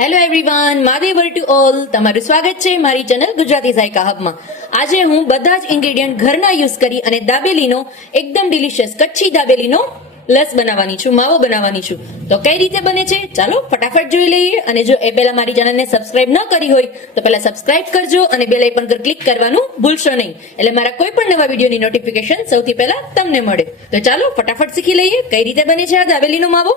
Hello everyone, માદેવર to all. તમારું સ્વાગત છે મારી ચેનલ ગુજરાતી ઝાયકા હબમાં. આજે હું બધા જ ઇન્ગ્રેડિયન્ટ ઘરના યુઝ કરી અને દાબેલીનો એકદમ ડિલિશિયસ કચ્છી દાબેલીનો લસ બનાવવાની છું, માવો બનાવવાની છું. તો કઈ રીતે બને છે ચાલો ફટાફટ જોઈ લઈએ. અને જો એ પહેલા મારી ચેનલને સબસ્ક્રાઇબ ન કરી હોય તો પહેલા સબસ્ક્રાઇબ કરજો અને બેલ આઇકન પર ક્લિક કરવાનું ભૂલશો નહીં, એટલે મારા કોઈ પણ નવા વિડીયોની નોટિફિકેશન સૌથી પહેલા તમને મળે. તો ચાલો ફટાફટ શીખી લઈએ કઈ રીતે બને છે આ દાબેલીનો માવો.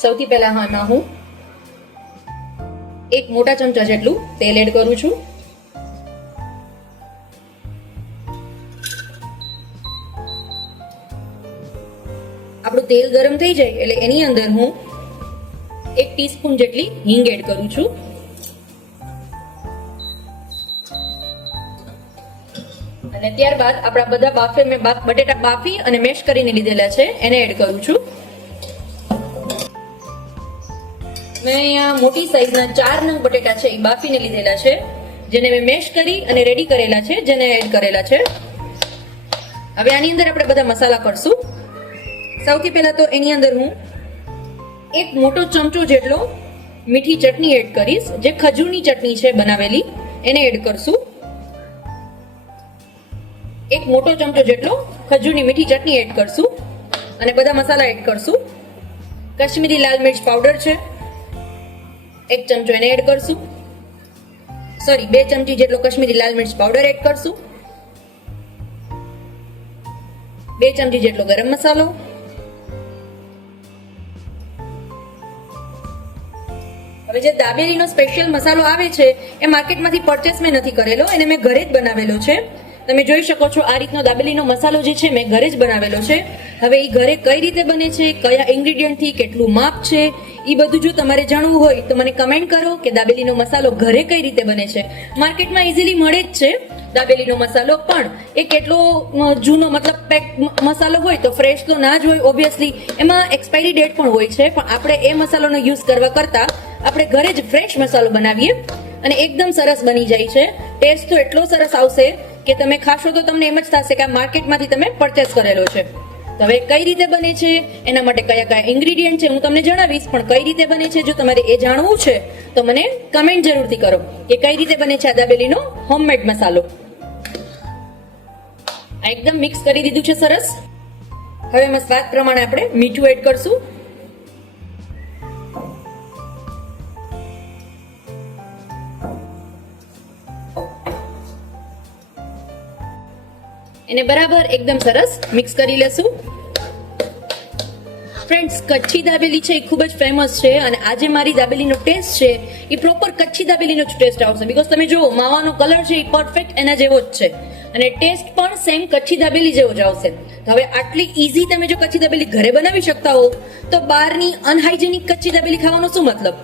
સૌથી પહેલા આમાં હું એક મોટા ચમચા જેટલું તેલ એડ કરું છું. આપણું તેલ ગરમ થઈ જાય એટલે એની અંદર હું 1 ટીસ્પૂન જેટલી હિંગ એડ કરું છું. અને ત્યારબાદ આપણા બધા બટેટા બાફી અને મેશ કરીને લીધેલા છે એને એડ કરું છું. મેં અહીંયા મોટી સાઈઝના 4 નંગ બટેટા છે એ બાફીને લીધેલા છે, જેને મેં મેશ કરી અને રેડી કરેલા છે, જેને એડ કરેલા છે. હવે આની અંદર આપણે બધા મસાલા કરશું. સૌથી પહેલા તો એની અંદર હું એક મોટો ચમચો જેટલો મીઠી ચટણી એડ કરીશ, જે ખજૂરની ચટણી છે બનાવેલી એને એડ કરશું. એક મોટો ચમચો જેટલો ખજૂરની મીઠી ચટણી એડ કરશું અને બધા મસાલા એડ કરશું. કાશ્મીરી લાલ મિર્ચ પાવડર છે 1 ચમચો એને એડ કરશું. 2 ચમચી જેટલો કાશ્મીરી લાલ મિર્ચ પાવડર એડ કરશું. 2 ચમચી જેટલો ગરમ મસાલો. હવે જે દાબેલીનો સ્પેશિયલ મસાલો આવે છે એ માર્કેટમાંથી પરચેસ મેં નથી કરેલો, એને મેં ઘરે જ બનાવેલો છે. તમે જોઈ શકો છો આ રીતનો દાબેલીનો મસાલો જે છે મેં ઘરે જ બનાવેલો છે. હવે એ ઘરે કઈ રીતે બને છે, કયા ઇન્ગ્રેડિયન્ટથી, કેટલું માપ છે, એ બધું જો તમારે જાણવું હોય તો મને કમેન્ટ કરો કે દાબેલીનો મસાલો ઘરે કઈ રીતે બને છે. માર્કેટમાં ઇઝીલી મળે જ છે દાબેલીનો મસાલો, પણ એ કેટલો જૂનો મતલબ પેક મસાલો હોય તો ફ્રેશ તો ના જ હોય ઓબ્વિયસલી, એમાં એક્સપાયરી ડેટ પણ હોય છે. પણ આપણે એ મસાલાનો યુઝ કરવા કરતા આપણે ઘરે જ ફ્રેશ મસાલો બનાવીએ અને એકદમ સરસ બની જાય છે. ટેસ્ટ તો એટલો સરસ આવશે કે તમે ખાશો તો તમને એમ જ થશે કે આ માર્કેટમાંથી તમે પરચેસ કરેલો છે. તો હવે કઈ રીતે બને છે, એના માટે કયા કયા ઇન્ગ્રેડિયન્ટ છે હું તમને જણાવીશ, પણ કઈ રીતે બને છે જો તમારે એ જાણવું છે તો મને કમેન્ટ જરૂરથી કરો કે કઈ રીતે બને છે આ દાબેલીનો હોમમેડ મસાલો. આ એકદમ મિક્સ કરી દીધું છે સરસ. હવે એમાં સ્વાદ પ્રમાણે આપણે મીઠું એડ કરશું. એને બરાબર એકદમ સરસ મિક્સ કરી લેશું. ફ્રેન્ડ્સ, કચ્છી દાબેલી છે એ ખૂબ જ ફેમસ છે અને આજે મારી દાબેલીનો ટેસ્ટ છે એ પ્રોપર કચ્છી દાબેલીનો જ ટેસ્ટ આવશે. બીકોઝ તમે જુઓ માવાનો કલર છે એ પરફેક્ટ એના જેવો જ છે અને ટેસ્ટ પણ સેમ કચ્છી દાબેલી જેવો જ આવશે. તો હવે આટલી ઇઝી તમે જો કચ્છી દાબેલી ઘરે બનાવી શકતા હો તો બહારની અનહાઇજેનિક કચ્છી દાબેલી ખાવાનો શું મતલબ?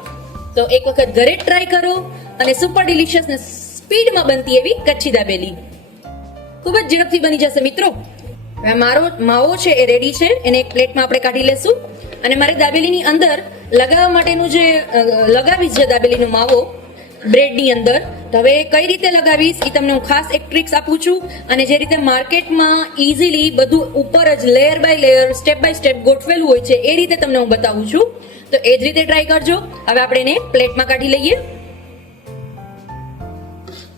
તો એક વખત ઘરે ટ્રાય કરો અને સુપર ડિલિશિયસ ને સ્પીડમાં બનતી એવી કચ્છી દાબેલી ખૂબ જ ઝડપથી બની જશે મિત્રો. હવે મારો માવો છે એ રેડી છે, એને એક પ્લેટમાં આપણે કાઢી લેશું. અને મારે દાબેલીની અંદર લગાવવા માટેનું જે લગાવીશ છે દાબેલીનો માવો બ્રેડની અંદર, તો હવે કઈ રીતે લગાવીશ એ તમને હું ખાસ એક ટ્રિક્સ આપું છું. અને જે રીતે માર્કેટમાં ઇઝીલી બધું ઉપર જ layer by layer step by step ગોઠવેલું હોય છે એ રીતે તમને હું બતાવું છું, તો એ જ રીતે ટ્રાય કરજો. હવે આપણે એને પ્લેટમાં કાઢી લઈએ.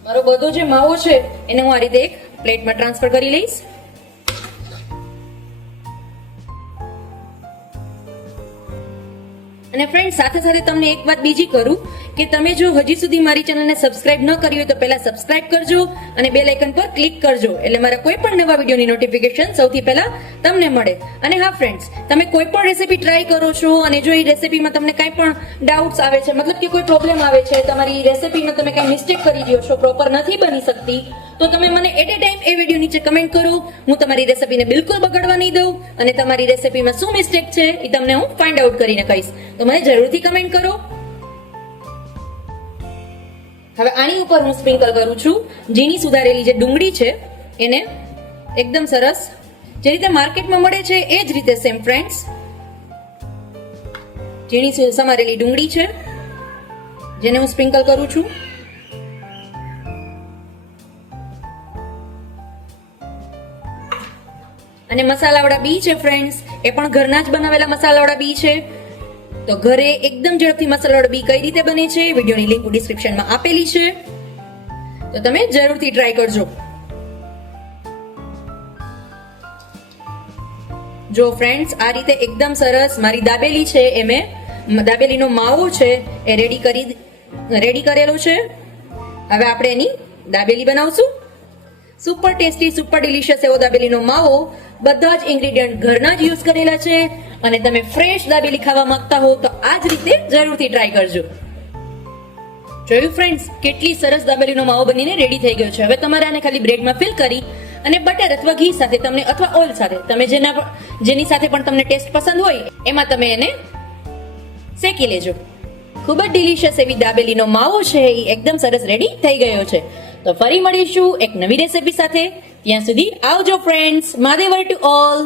મારો બધો જે માવો છે એને હું આ રીતે એક પ્લેટમાં ટ્રાન્સફર કરી લઈશ. અને ફ્રેન્ડ, સાથે સાથે તમને એક વાત બીજી કરું કે તમે જો હજી સુધી મારી ચેનલને સબસ્ક્રાઇબ ન કરી હોય તો પહેલા સબસ્ક્રાઇબ કરજો અને બેલ આઇકન પર ક્લિક કરજો, એટલે મારા કોઈ પણ નવા વિડીયોની નોટિફિકેશન સૌથી પહેલા તમને મળે. અને હા ફ્રેન્ડ્સ, તમે કોઈ પણ રેસીપી ટ્રાય કરો છો અને જો એ રેસીપીમાં તમને કાંઈ પણ ડાઉટ્સ આવે છે, મતલબ કે કોઈ પ્રોબ્લેમ આવે છે, તમારી રેસીપીમાં તમે કાંઈ મિસ્ટેક કરી દો છો, પ્રોપર નથી બની શકતી, તો તમે મને એટ એ ટાઈમ એ વિડીયો નીચે કમેન્ટ કરો. હું તમારી રેસીપીને બિલકુલ બગાડવા નહીં દઉં અને તમારી રેસીપીમાં શું મિસ્ટેક છે એ તમને હું ફાઇન્ડ આઉટ કરીને કહીશ. તો મને જરૂરથી કમેન્ટ કરો. હવે આની ઉપર હું સ્પ્રિંકલ કરું છું ઝીણી સુધારેલી જે ડુંગળી છે એને એકદમ સરસ જે રીતે માર્કેટમાં મળે છે એ જ રીતે સેમ ફ્રેન્ડ્સ. ઝીણી સમારેલી ડુંગળી છે જેને હું સ્પ્રિંકલ કરું છું. અને મસાલાવાળા બી છે ફ્રેન્ડ્સ, એ પણ ઘરના જ બનાવેલા મસાલાવાળા બી છે. તો ઘરે એકદમ ઝડપથી મસાલાવાળા બી કઈ રીતે બને છે વિડીયોની લિંક ડિસ્ક્રિપ્શનમાં આપેલી છે, તો તમે જરૂરથી ટ્રાય કરજો. જો ફ્રેન્ડ્સ આ રીતે એકદમ સરસ મારી દાબેલી છે એ મેં દાબેલીનો માવો છે એ રેડી કરેલો છે. હવે આપણે એની દાબેલી બનાવશું. સુપર ટેસ્ટી સુપર ડિલિશિયસ એવો દાબેલીનો માવો, બધા જ ઇન્ગ્રેડિયન્ટ ઘરના જ યુઝ કરેલા છે. અને તમે ફ્રેશ દાબેલી ખાવા માંગતા હો તો આ જ રીતે જરૂરથી ટ્રાય કરજો. જોયું ફ્રેન્ડ્સ, કેટલી સરસ દાબેલીનો માવો બનીને રેડી થઈ ગયો છે. હવે તમારે આને ખાલી બ્રેડમાં ફિલ કરી અને બટર અથવા ઘી સાથે તમને અથવા ઓઇલ સાથે તમે જેની સાથે પણ તમને ટેસ્ટ પસંદ હોય એમાં તમે એને શેકી લેજો. ખૂબ જ ડિલિશિયસ એવી દાબેલીનો માવો છે એ એકદમ સરસ રેડી થઈ ગયો છે. તો ફરી મળીશું એક નવી રેસીપી સાથે. ત્યાં સુધી આવજો ફ્રેન્ડ્સ. મહાદેવર to all.